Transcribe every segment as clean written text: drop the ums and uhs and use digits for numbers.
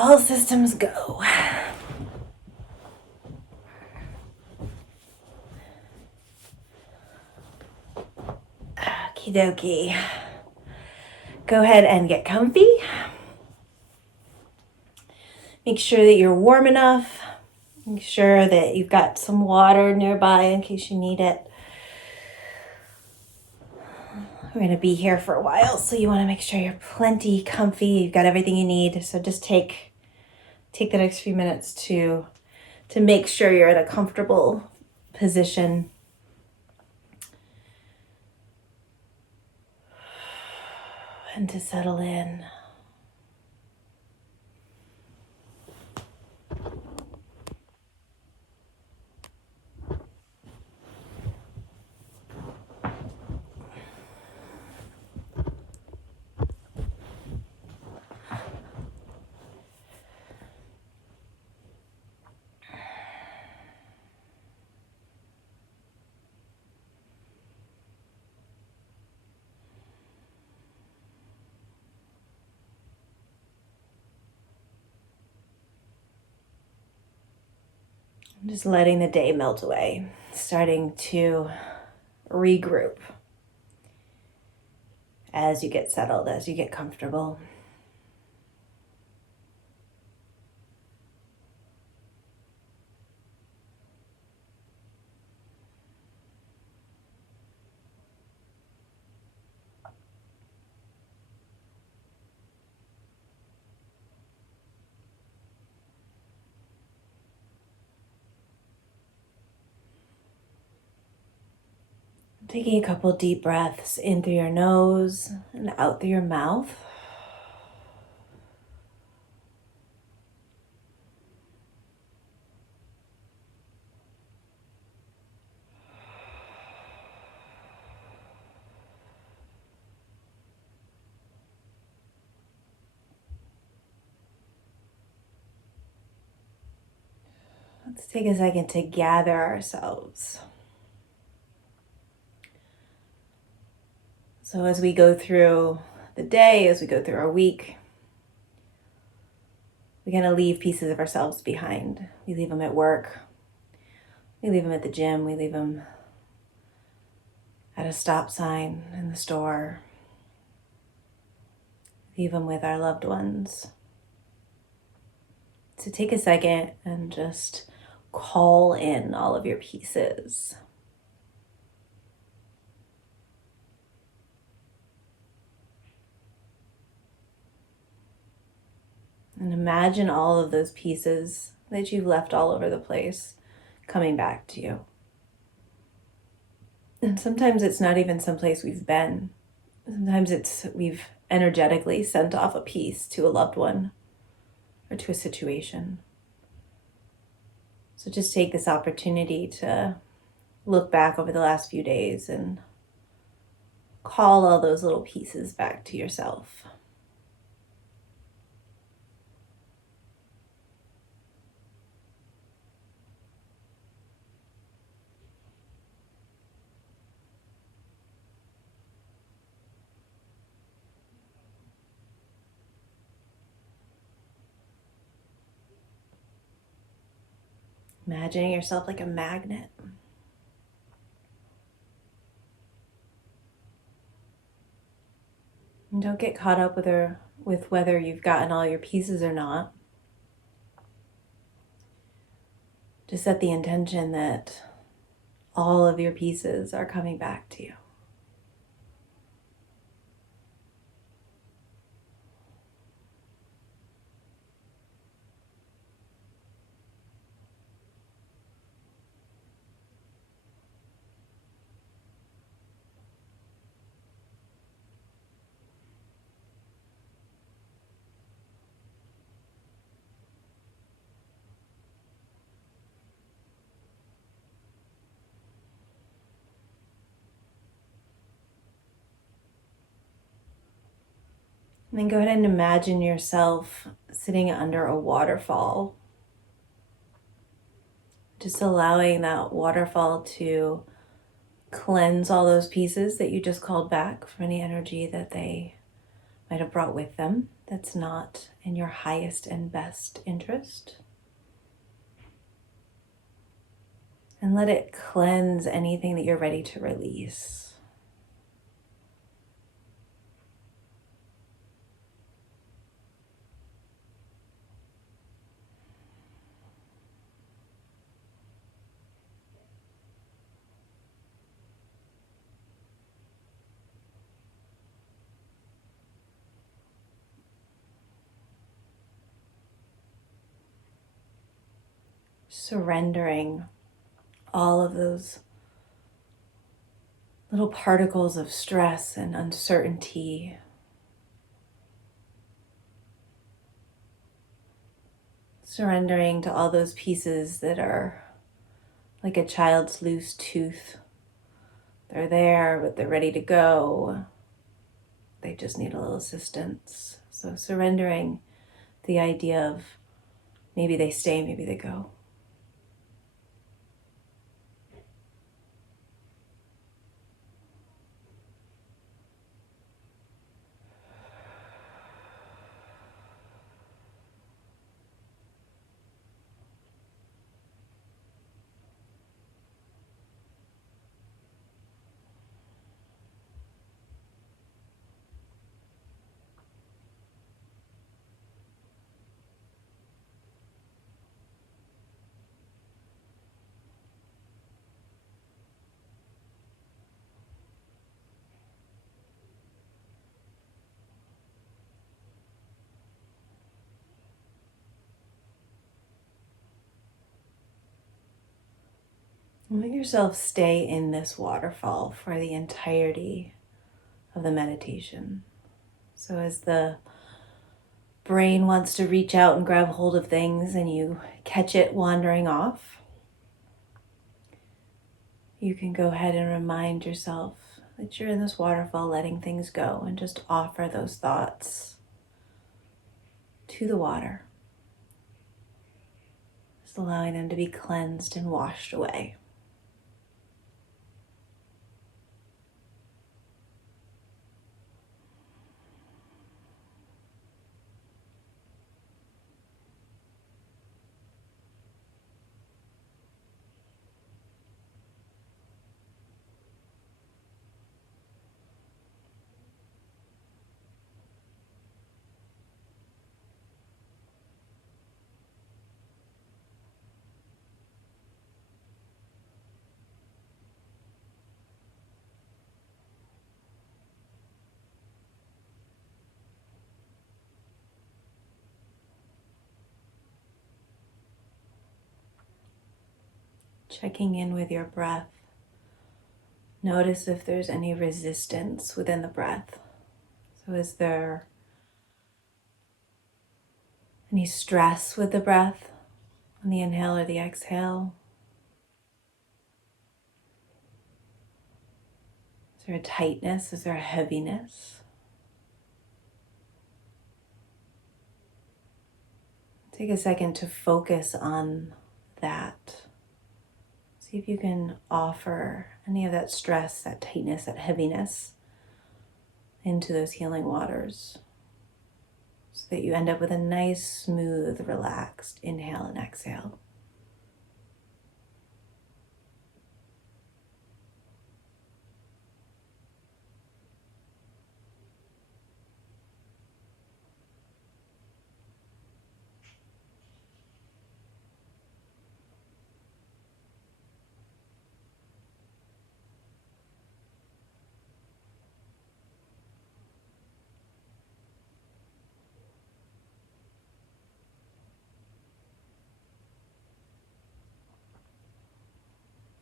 All systems go. Okie dokie. Go ahead and get comfy. Make sure that you're warm enough. Make sure that you've got some water nearby in case you need it. We're going to be here for a while, so you want to make sure you're plenty comfy. You've got everything you need. So just take the next few minutes to make sure you're in a comfortable position. And to settle in. Just letting the day melt away, starting to regroup as you get settled, as you get comfortable. Taking a couple deep breaths in through your nose and out through your mouth. Let's take a second to gather ourselves. So as we go through the day, as we go through our week, we're going to leave pieces of ourselves behind. We leave them at work. We leave them at the gym. We leave them at a stop sign in the store. Leave them with our loved ones. So take a second and just call in all of your pieces. And imagine all of those pieces that you've left all over the place coming back to you. And sometimes it's not even someplace we've been. Sometimes we've energetically sent off a piece to a loved one or to a situation. So just take this opportunity to look back over the last few days and call all those little pieces back to yourself. Imagining yourself like a magnet. And don't get caught up with whether you've gotten all your pieces or not. Just set the intention that all of your pieces are coming back to you. And then go ahead and imagine yourself sitting under a waterfall. Just allowing that waterfall to cleanse all those pieces that you just called back from any energy that they might have brought with them that's not in your highest and best interest. And let it cleanse anything that you're ready to release. Surrendering all of those little particles of stress and uncertainty. Surrendering to all those pieces that are like a child's loose tooth. They're there, but they're ready to go. They just need a little assistance. So surrendering the idea of maybe they stay, maybe they go. Let yourself stay in this waterfall for the entirety of the meditation. So as the brain wants to reach out and grab hold of things and you catch it wandering off, you can go ahead and remind yourself that you're in this waterfall letting things go and just offer those thoughts to the water, just allowing them to be cleansed and washed away. Checking in with your breath. Notice if there's any resistance within the breath. So is there any stress with the breath on the inhale or the exhale? Is there a tightness? Is there a heaviness? Take a second to focus on that. See if you can offer any of that stress, that tightness, that heaviness into those healing waters so that you end up with a nice, smooth, relaxed inhale and exhale.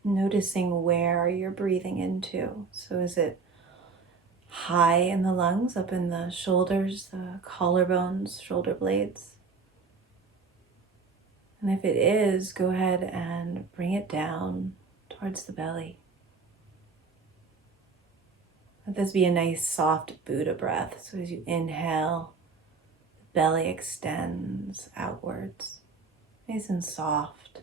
Noticing where you're breathing into. So is it high in the lungs, up in the shoulders, the collarbones, shoulder blades? And if it is, go ahead and bring it down towards the belly. Let this be a nice soft Buddha breath. So as you inhale, the belly extends outwards, nice and soft.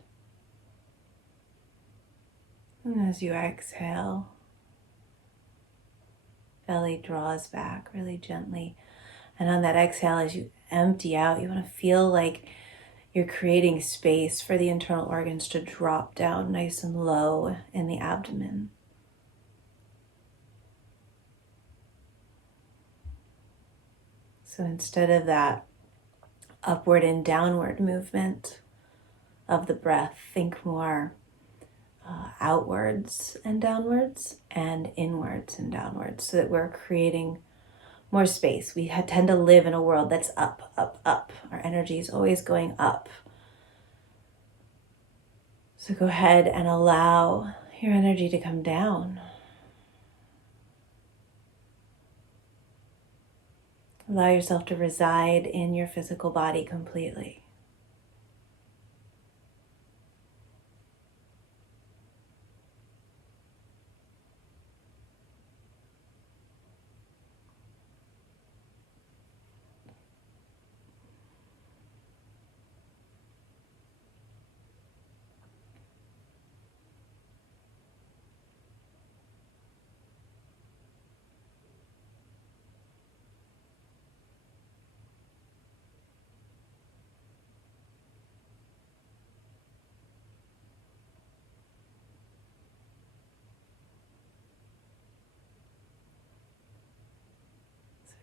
And as you exhale, belly draws back really gently, And on that exhale, as you empty out, you want to feel like you're creating space for the internal organs to drop down nice and low in the abdomen. So instead of that upward and downward movement of the breath, think more outwards and downwards and inwards and downwards, so that we're creating more space. We tend to live in a world that's up, up, up. Our energy is always going up. So go ahead and allow your energy to come down. Allow yourself to reside in your physical body completely.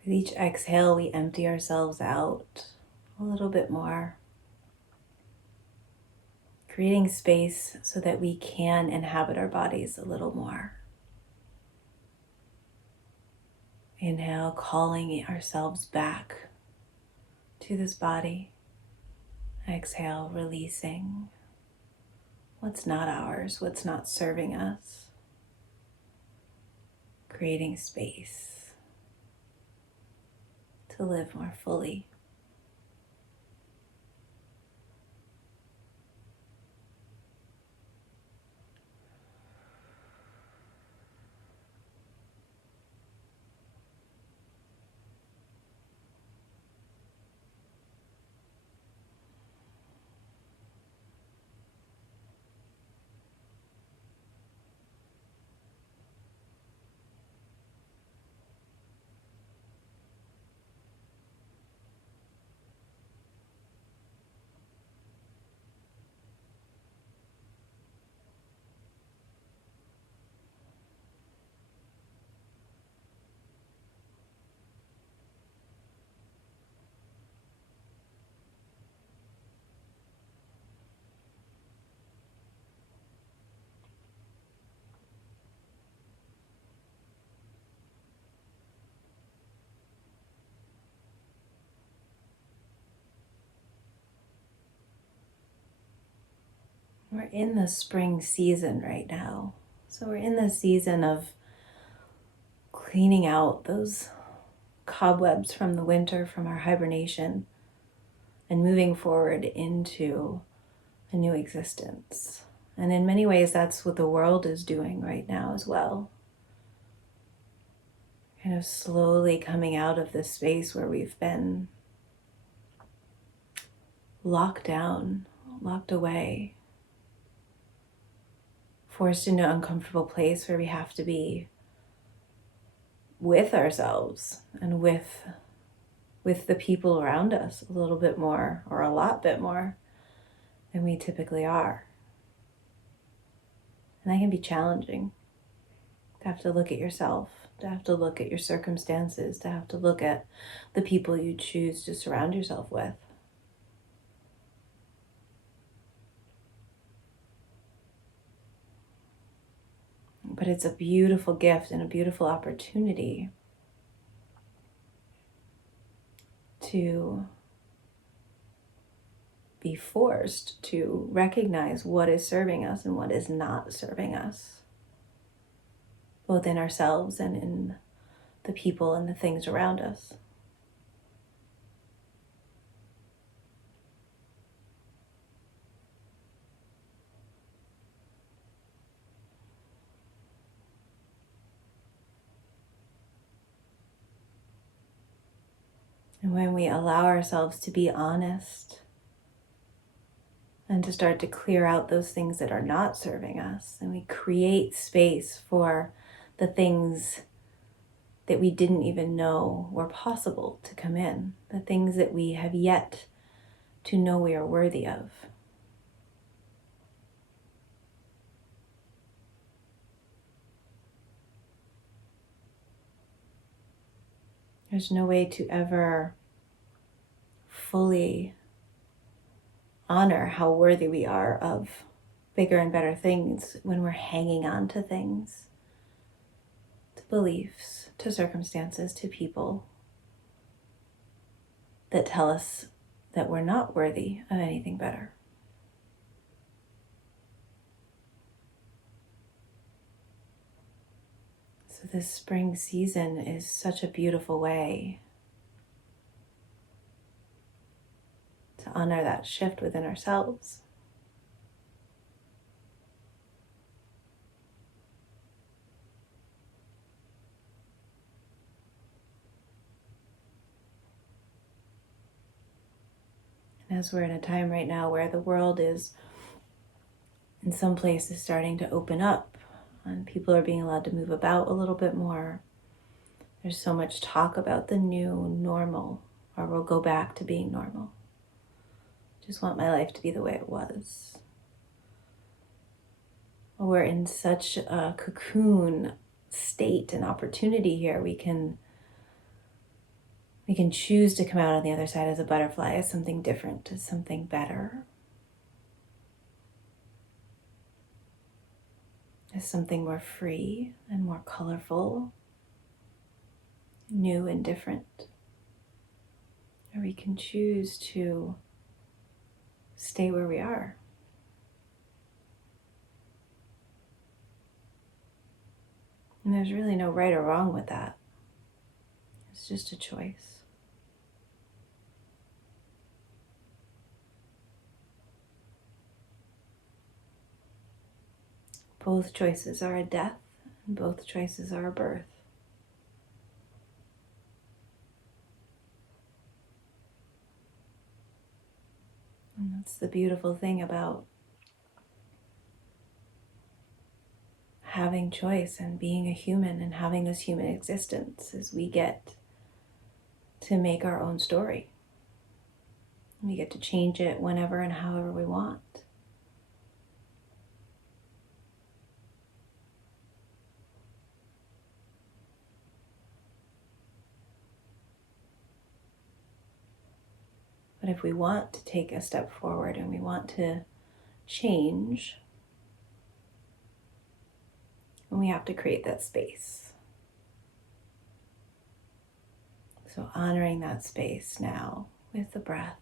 With each exhale, we empty ourselves out a little bit more, creating space so that we can inhabit our bodies a little more. Inhale, calling ourselves back to this body. Exhale, releasing what's not ours, what's not serving us. Creating space to live more fully. We're in the spring season right now. So we're in the season of cleaning out those cobwebs from the winter, from our hibernation, and moving forward into a new existence. And in many ways, that's what the world is doing right now as well. Kind of slowly coming out of this space where we've been locked down, locked away, forced into an uncomfortable place where we have to be with ourselves and with the people around us a little bit more, or a lot bit more than we typically are. And that can be challenging, to have to look at yourself, to have to look at your circumstances, to have to look at the people you choose to surround yourself with. But it's a beautiful gift and a beautiful opportunity to be forced to recognize what is serving us and what is not serving us, both in ourselves and in the people and the things around us. And when we allow ourselves to be honest and to start to clear out those things that are not serving us, then we create space for the things that we didn't even know were possible to come in, the things that we have yet to know we are worthy of. There's no way to ever fully honor how worthy we are of bigger and better things when we're hanging on to things, to beliefs, to circumstances, to people that tell us that we're not worthy of anything better. So this spring season is such a beautiful way to honor that shift within ourselves. And as we're in a time right now where the world is, in some places, starting to open up and people are being allowed to move about a little bit more, there's so much talk about the new normal, or we'll go back to being normal. Just want my life to be the way it was. We're in such a cocoon state and opportunity here. We can choose to come out on the other side as a butterfly, as something different, as something better, as something more free and more colorful, new and different. Or we can choose to stay where we are. And there's really no right or wrong with that. It's just a choice. Both choices are a death, and both choices are a birth. And that's the beautiful thing about having choice and being a human and having this human existence, is we get to make our own story. We get to change it whenever and however we want. But if we want to take a step forward and we want to change, then we have to create that space. So honoring that space now with the breath,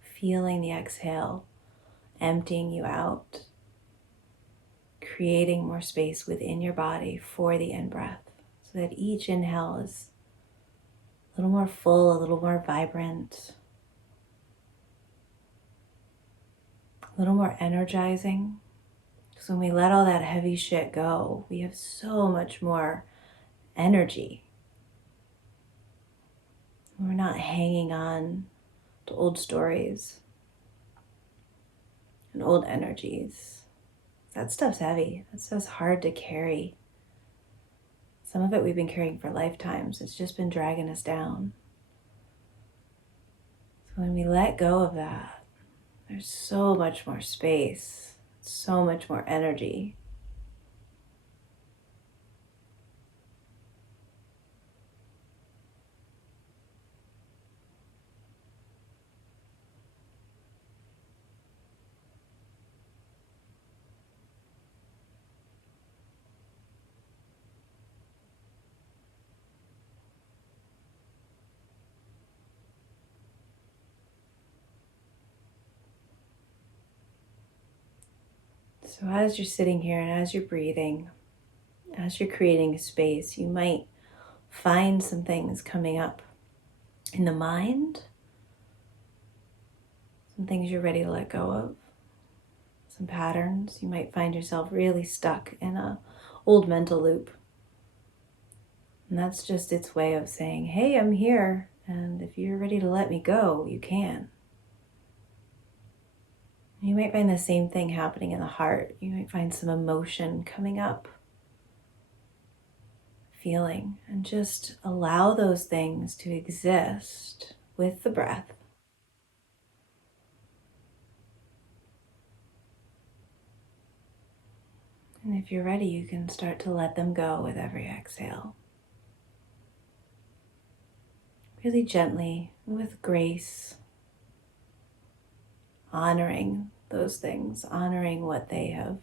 feeling the exhale, emptying you out, creating more space within your body for the in-breath, so that each inhale is a little more full, a little more vibrant, a little more energizing. Because when we let all that heavy shit go, we have so much more energy. We're not hanging on to old stories and old energies. That stuff's heavy. That stuff's hard to carry. Some of it we've been carrying for lifetimes. It's just been dragging us down. So when we let go of that, there's so much more space, so much more energy. So as you're sitting here and as you're breathing, as you're creating a space, you might find some things coming up in the mind, some things you're ready to let go of, some patterns. You might find yourself really stuck in a old mental loop. And that's just its way of saying, hey, I'm here, and if you're ready to let me go, you can. You might find the same thing happening in the heart. You might find some emotion coming up, feeling, and just allow those things to exist with the breath. And if you're ready, you can start to let them go with every exhale. Really gently, with grace, honoring those things, honoring what they have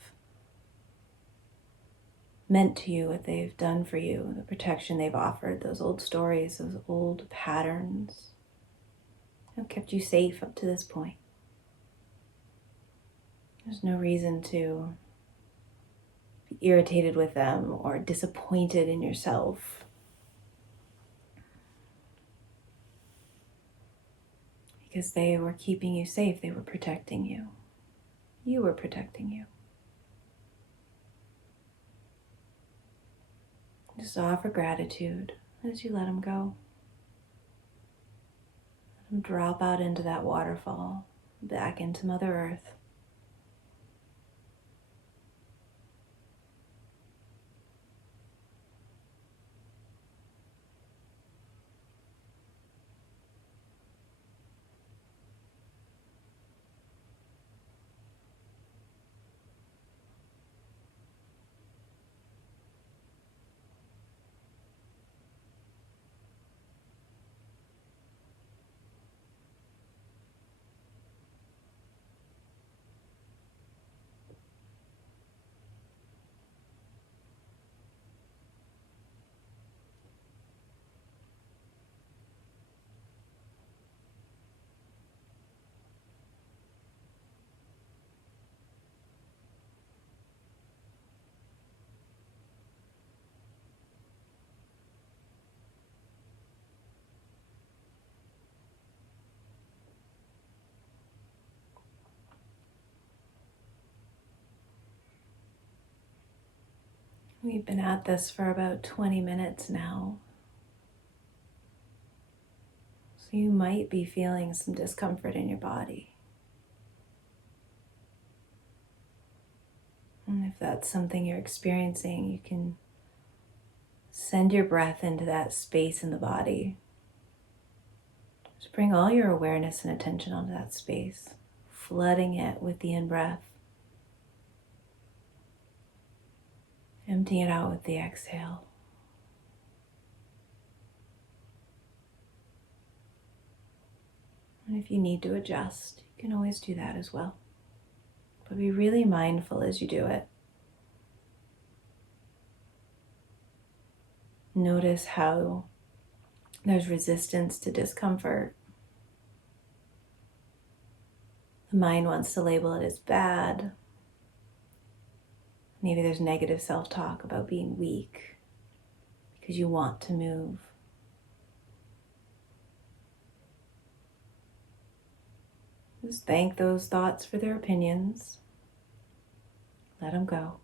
meant to you, what they've done for you, the protection they've offered, those old stories, those old patterns have kept you safe up to this point. There's no reason to be irritated with them or disappointed in yourself, because they were keeping you safe. They were protecting you. You were protecting you. Just offer gratitude as you let them go. Let them drop out into that waterfall, back into Mother Earth. We've been at this for about 20 minutes now. So you might be feeling some discomfort in your body. And if that's something you're experiencing, you can send your breath into that space in the body. Just bring all your awareness and attention onto that space, flooding it with the in-breath. Emptying it out with the exhale. And if you need to adjust, you can always do that as well. But be really mindful as you do it. Notice how there's resistance to discomfort. The mind wants to label it as bad. Maybe there's negative self-talk about being weak because you want to move. Just thank those thoughts for their opinions. Let them go.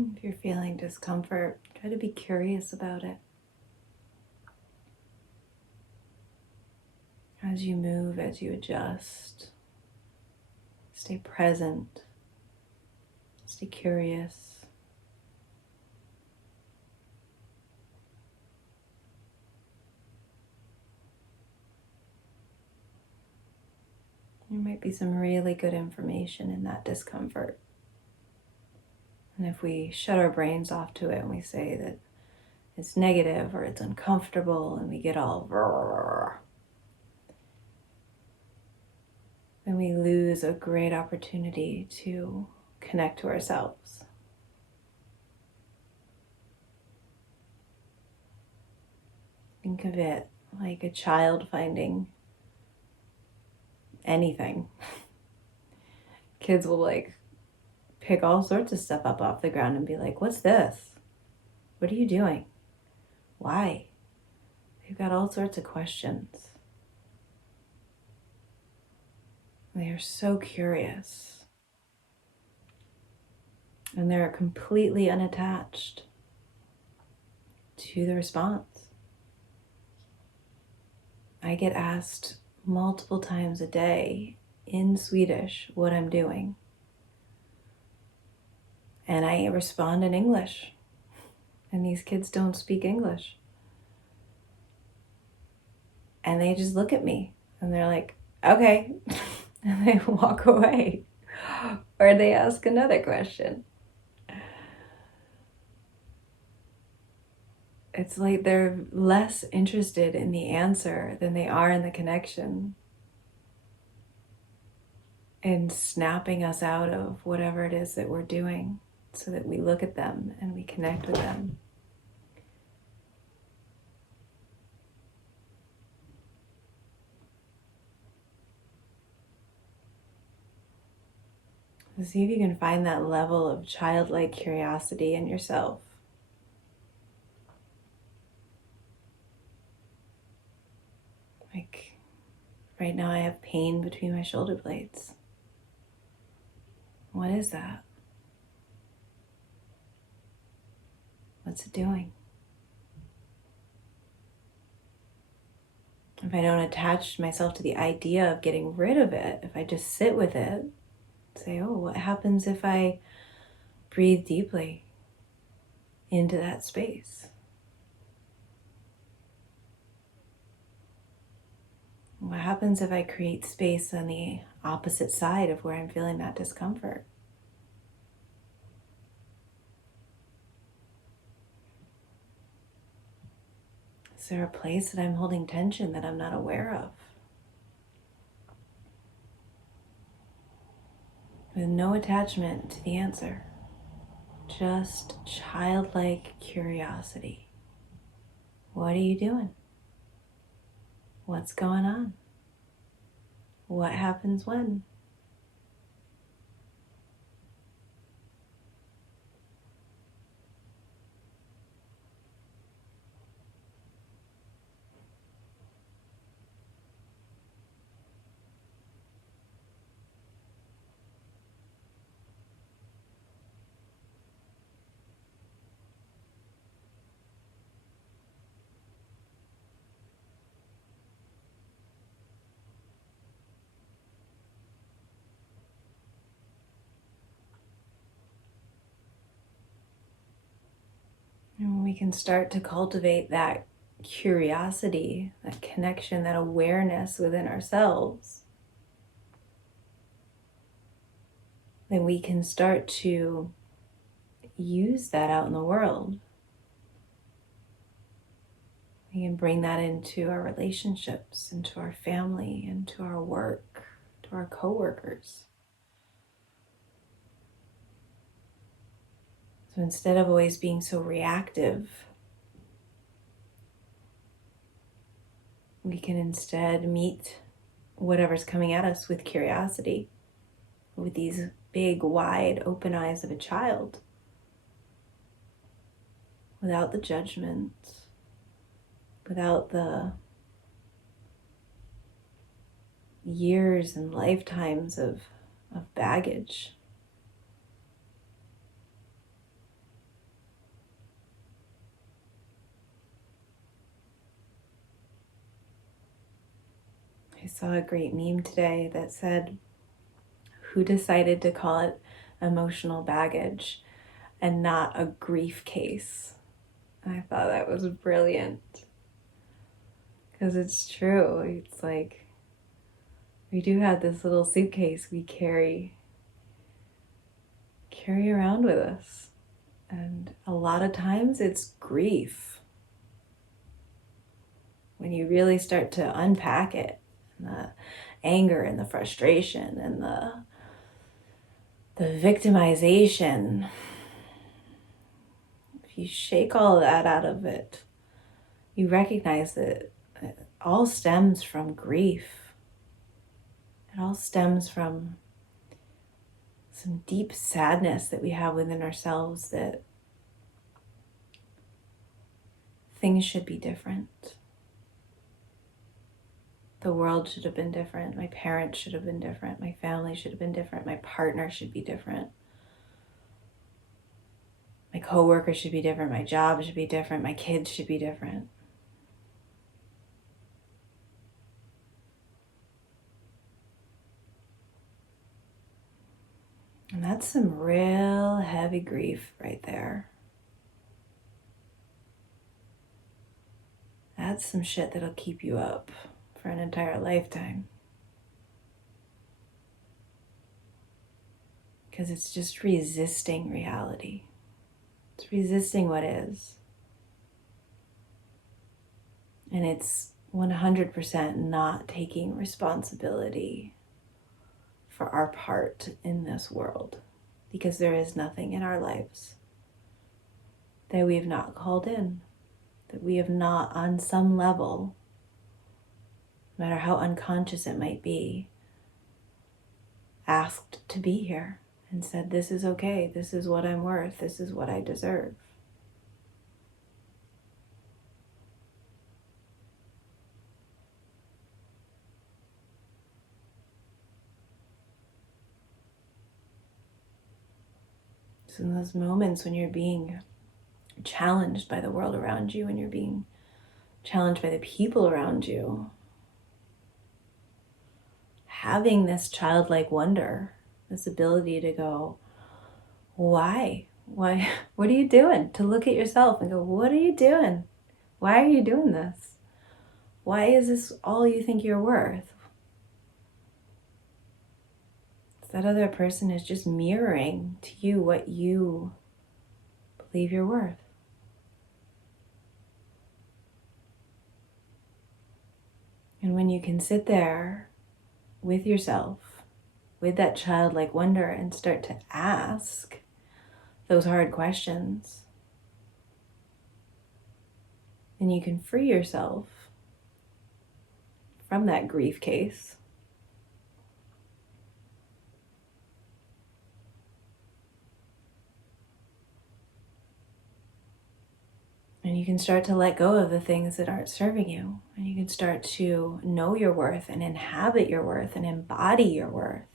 If you're feeling discomfort, try to be curious about it. As you move, as you adjust, stay present, stay curious. There might be some really good information in that discomfort. And if we shut our brains off to it and we say that it's negative or it's uncomfortable and we get all roar, then we lose a great opportunity to connect to ourselves. Think of it like a child finding anything. Kids will pick all sorts of stuff up off the ground and be like, "What's this? What are you doing? Why?" They've got all sorts of questions. They are so curious. And they're completely unattached to the response. I get asked multiple times a day in Swedish what I'm doing. And I respond in English. And these kids don't speak English. And they just look at me and they're like, "Okay." And they walk away. Or they ask another question. It's like they're less interested in the answer than they are in the connection. And snapping us out of whatever it is that we're doing so that we look at them and we connect with them. See if you can find that level of childlike curiosity in yourself. Like right now I have pain between my shoulder blades. What is that? What's it doing? If I don't attach myself to the idea of getting rid of it, if I just sit with it, say, "Oh, what happens if I breathe deeply into that space? What happens if I create space on the opposite side of where I'm feeling that discomfort?" Is there a place that I'm holding tension that I'm not aware of? With no attachment to the answer, just childlike curiosity. What are you doing? What's going on? What happens when? And when we can start to cultivate that curiosity, that connection, that awareness within ourselves, then we can start to use that out in the world. We can bring that into our relationships, into our family, into our work, to our coworkers. So instead of always being so reactive, we can instead meet whatever's coming at us with curiosity, with these big, wide, open eyes of a child, without the judgment, without the years and lifetimes of baggage. saw a great meme today that said, who decided to call it emotional baggage and not a grief case? I thought that was brilliant. Because it's true. It's like we do have this little suitcase we carry around with us. And a lot of times it's grief. When you really start to unpack it, and the anger and the frustration and the victimization, if you shake all that out of it, you recognize that it all stems from grief. It all stems from some deep sadness that we have within ourselves that things should be different. The world should have been different. My parents should have been different. My family should have been different. My partner should be different. My coworkers should be different. My job should be different. My kids should be different. And that's some real heavy grief right there. That's some shit that'll keep you up for an entire lifetime. Because it's just resisting reality. It's resisting what is. And it's 100% not taking responsibility for our part in this world. Because there is nothing in our lives that we have not called in, that we have not on some level, no matter how unconscious it might be, asked to be here and said, this is okay, this is what I'm worth, this is what I deserve. So in those moments when you're being challenged by the world around you, when you're being challenged by the people around you, having this childlike wonder, this ability to go, why? What are you doing? To look at yourself and go, what are you doing? Why are you doing this? Why is this all you think you're worth? That other person is just mirroring to you what you believe you're worth. And when you can sit there with yourself, with that childlike wonder, and start to ask those hard questions, then you can free yourself from that grief case. And you can start to let go of the things that aren't serving you. And you can start to know your worth and inhabit your worth and embody your worth.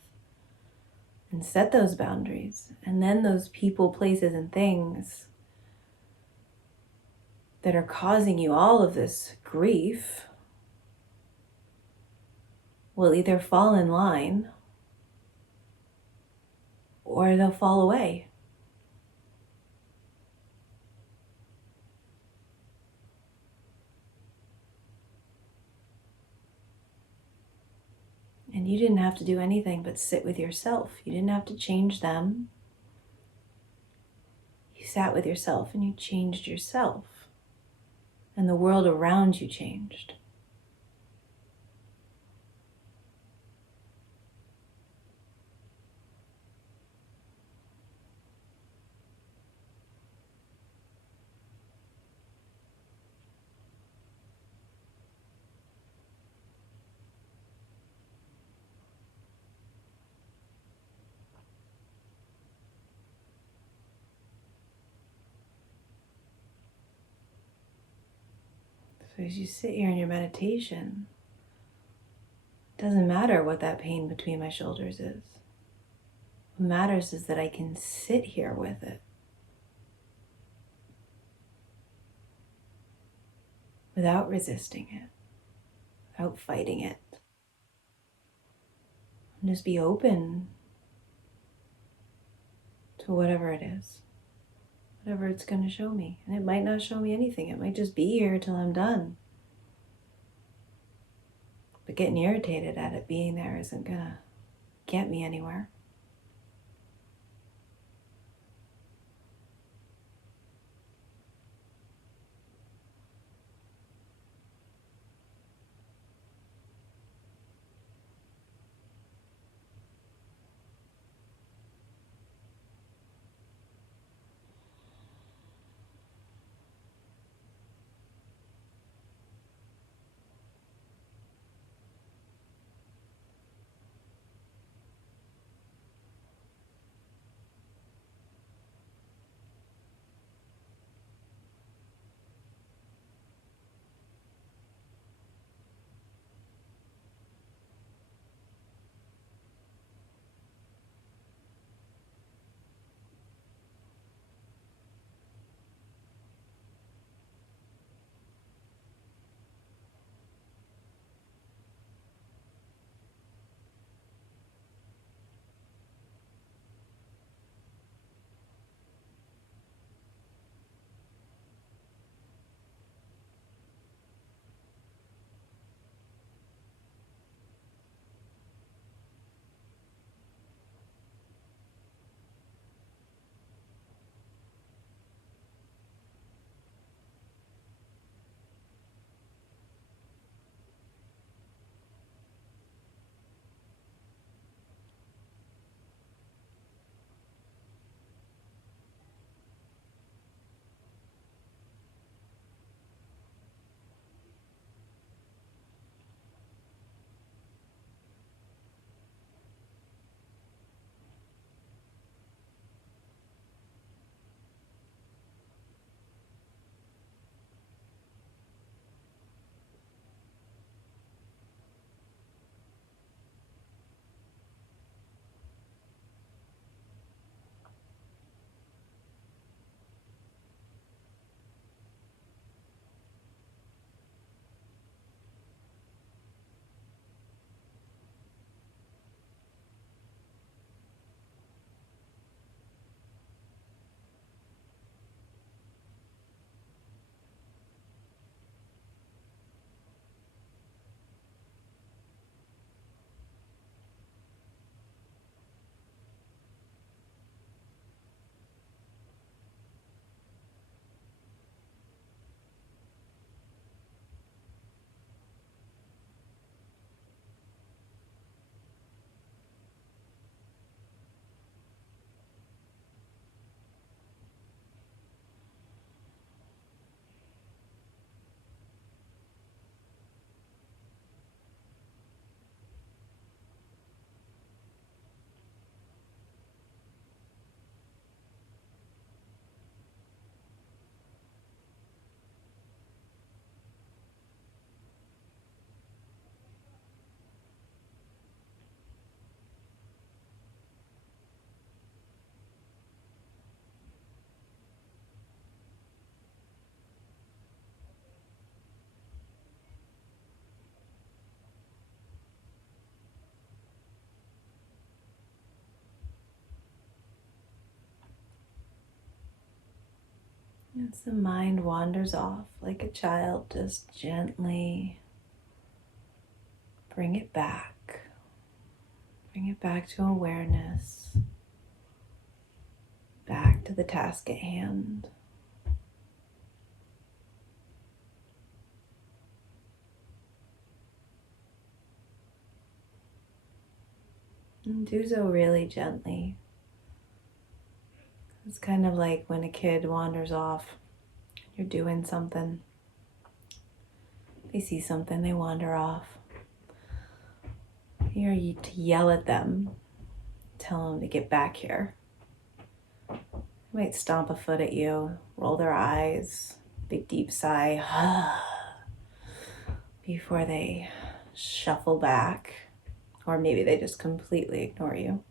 And set those boundaries. And then those people, places, and things that are causing you all of this grief will either fall in line or they'll fall away. And you didn't have to do anything but sit with yourself. You didn't have to change them. You sat with yourself and you changed yourself. And the world around you changed. So as you sit here in your meditation, it doesn't matter what that pain between my shoulders is. What matters is that I can sit here with it without resisting it, without fighting it. And just be open to whatever it is, whatever it's going to show me. And it might not show me anything. It might just be here till I'm done. But getting irritated at it being there isn't going to get me anywhere. As the mind wanders off like a child, just gently bring it back. Bring it back to awareness, back to the task at hand. And do so really gently. It's kind of like when a kid wanders off, you're doing something, they see something, they wander off. You're to yell at them, tell them to get back here. They might stomp a foot at you, roll their eyes, big deep sigh, before they shuffle back, or maybe they just completely ignore you.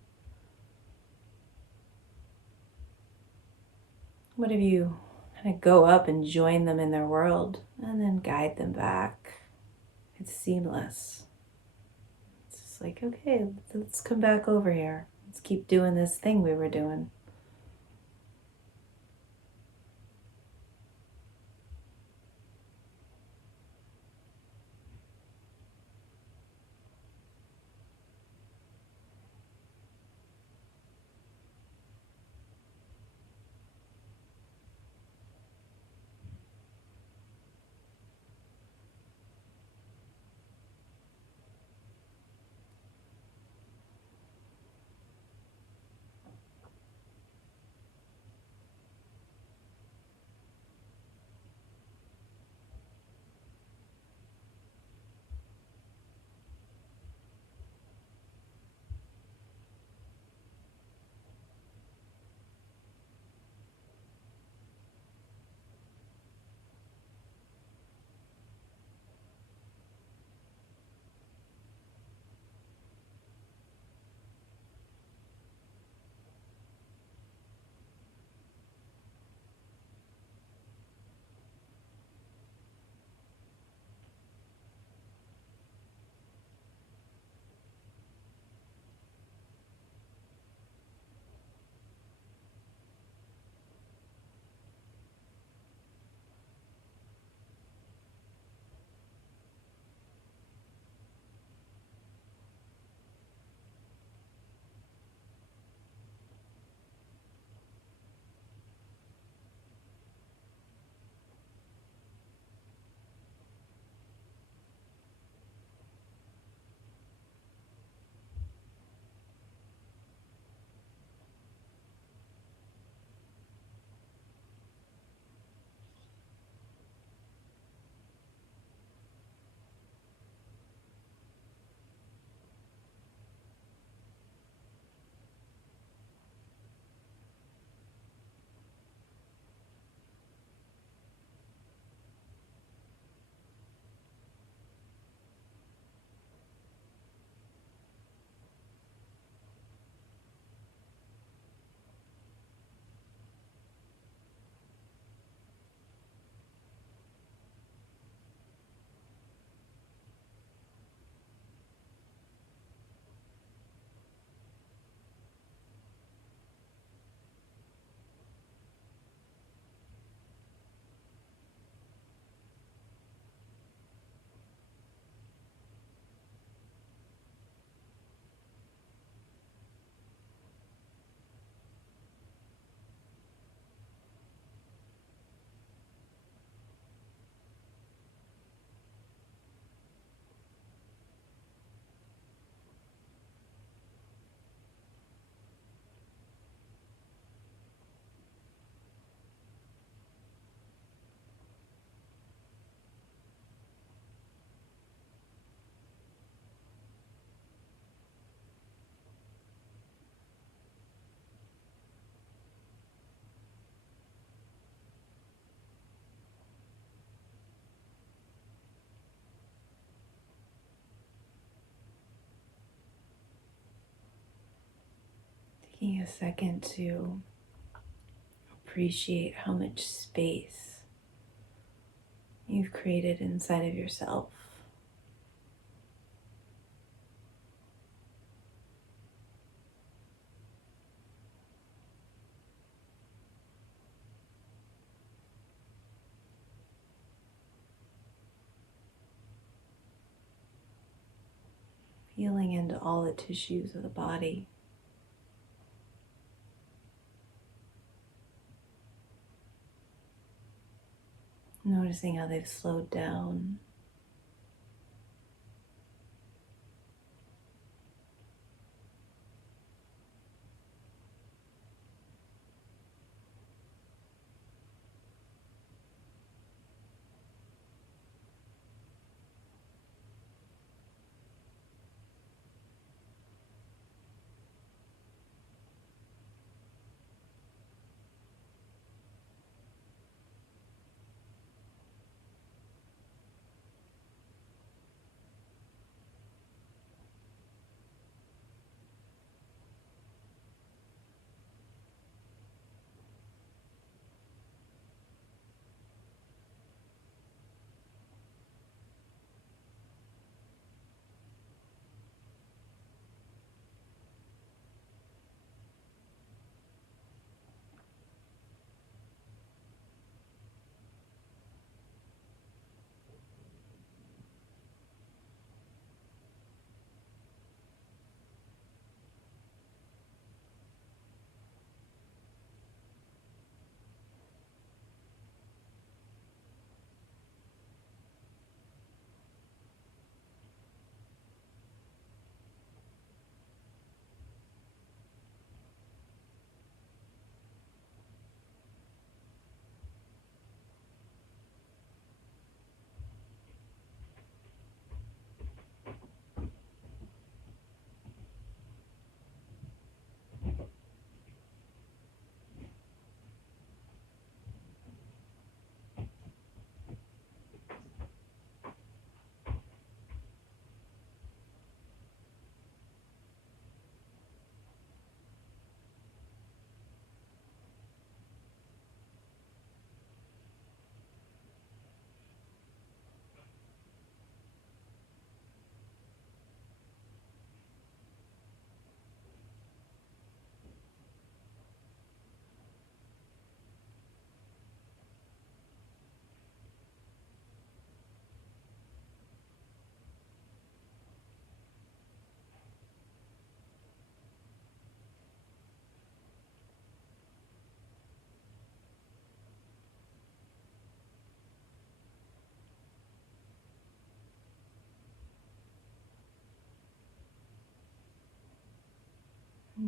What if you kind of go up and join them in their world and then guide them back? It's seamless. It's just like, okay, let's come back over here. Let's keep doing this thing we were doing. Taking a second to appreciate how much space you've created inside of yourself. Feeling into all the tissues of the body. Noticing how they've slowed down.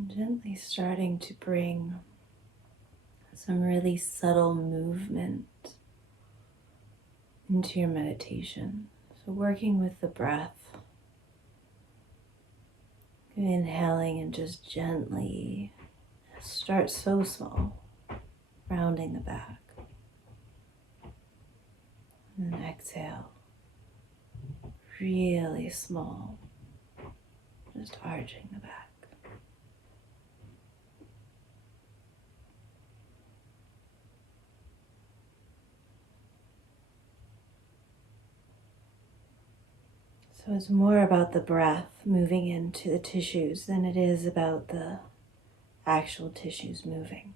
And gently starting to bring some really subtle movement into your meditation. So working with the breath, inhaling and just gently start so small, rounding the back. And then exhale, really small, just arching the back. So it's more about the breath moving into the tissues than it is about the actual tissues moving.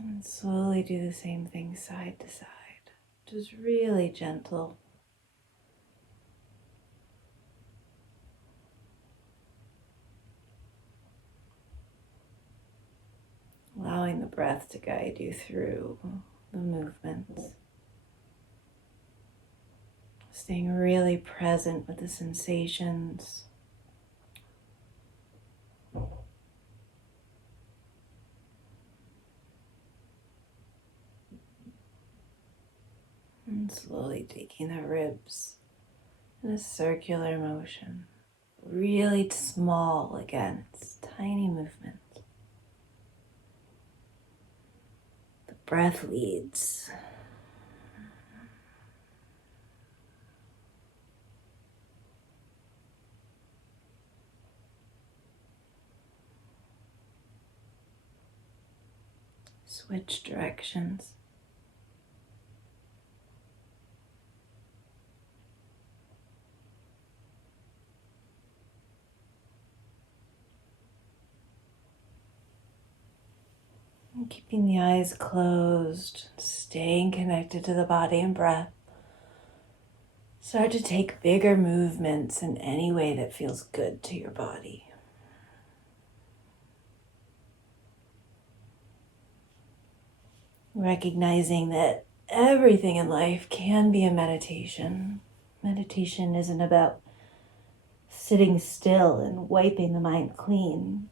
And slowly do the same thing side to side. Just really gentle. Allowing the breath to guide you through the movements. Staying really present with the sensations. And slowly taking the ribs in a circular motion. Really small again, it's tiny movement. The breath leads. Switch directions. And keeping the eyes closed, staying connected to the body and breath. Start to take bigger movements in any way that feels good to your body. Recognizing that everything in life can be a meditation. Meditation isn't about sitting still and wiping the mind clean.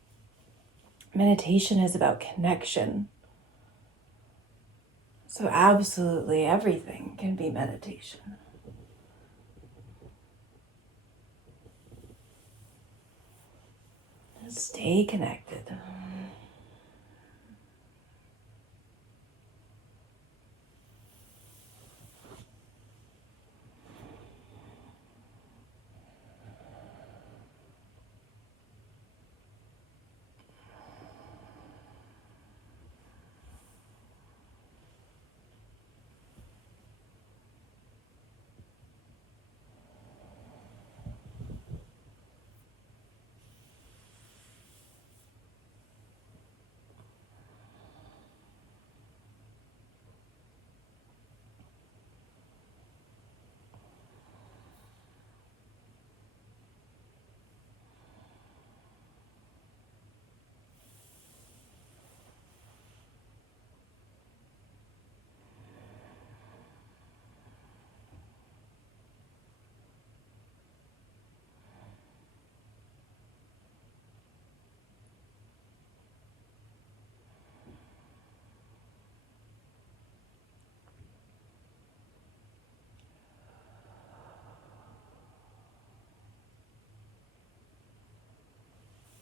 Meditation is about connection. So absolutely everything can be meditation. Just stay connected.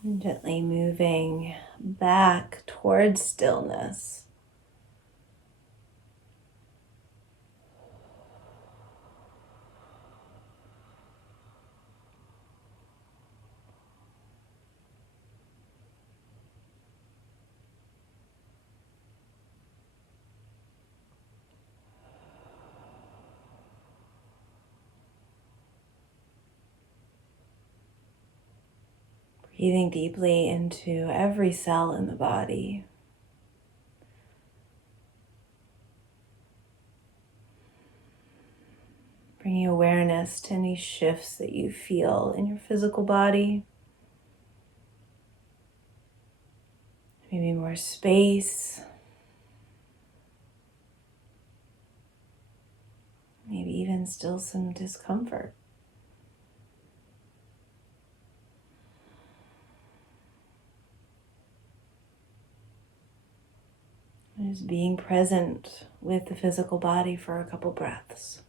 And gently moving back towards stillness. Breathing deeply into every cell in the body. Bringing awareness to any shifts that you feel in your physical body. maybe more space, maybe even still some discomfort. Just being present with the physical body for a couple breaths.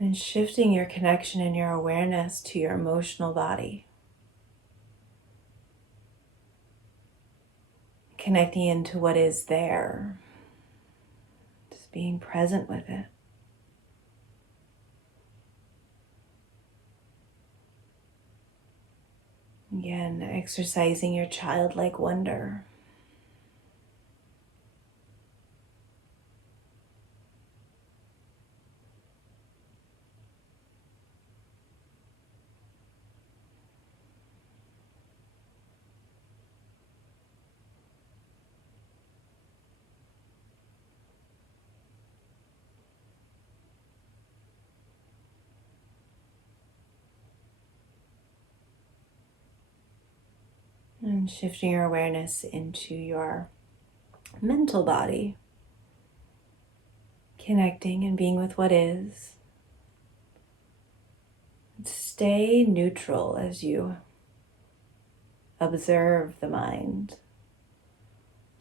And shifting your connection and your awareness to your emotional body. Connecting into what is there. Just being present with it. Again, exercising your childlike wonder. And shifting your awareness into your mental body. Connecting and being with what is. Stay neutral as you observe the mind.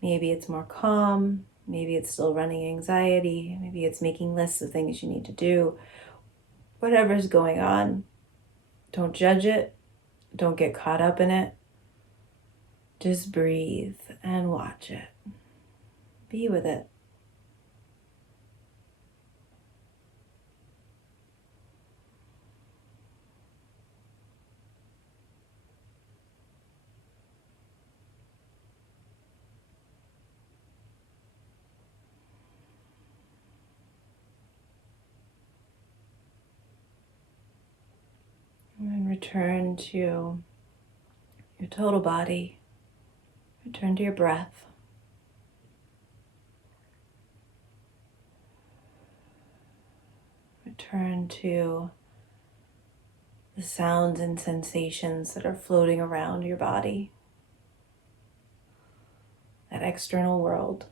Maybe it's more calm, maybe it's still running anxiety, maybe it's making lists of things you need to do. Whatever's going on, don't judge it, don't get caught up in it. Just breathe and watch it. Be with it. And return to your total body. Return to your breath. Return to the sounds and sensations that are floating around your body. That external world.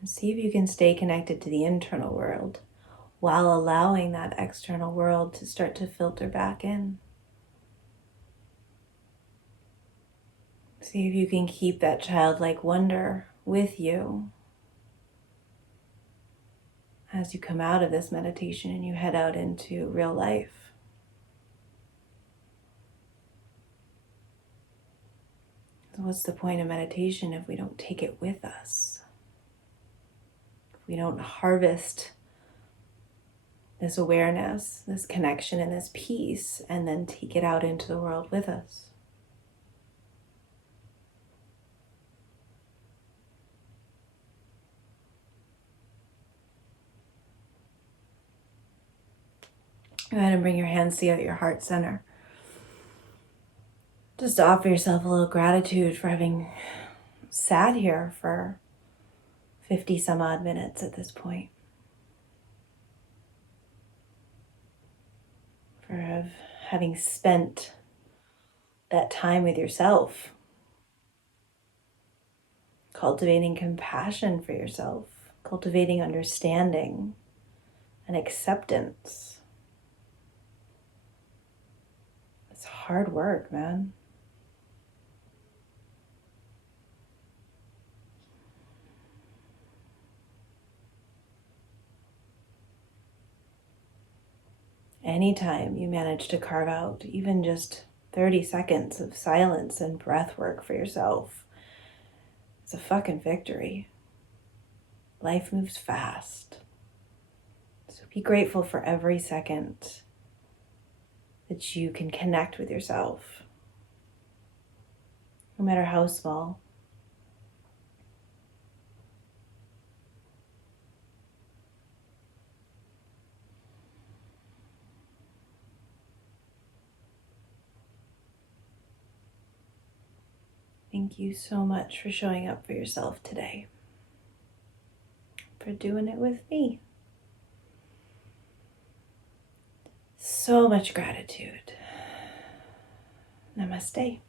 And see if you can stay connected to the internal world while allowing that external world to start to filter back in. See if you can keep that childlike wonder with you as you come out of this meditation and you head out into real life. So what's the point of meditation if we don't take it with us? If we don't harvest this awareness, this connection, and this peace, and then take it out into the world with us. Go ahead and bring your hands to your heart center. Just offer yourself a little gratitude for having sat here for 50 some odd minutes at this point. For having spent that time with yourself, cultivating compassion for yourself, cultivating understanding and acceptance. It's hard work, man. Anytime you manage to carve out even just 30 seconds of silence and breath work for yourself, it's a fucking victory. Life moves fast. So be grateful for every second that you can connect with yourself, no matter how small. Thank you so much for showing up for yourself today, for doing it with me. So much gratitude. Namaste.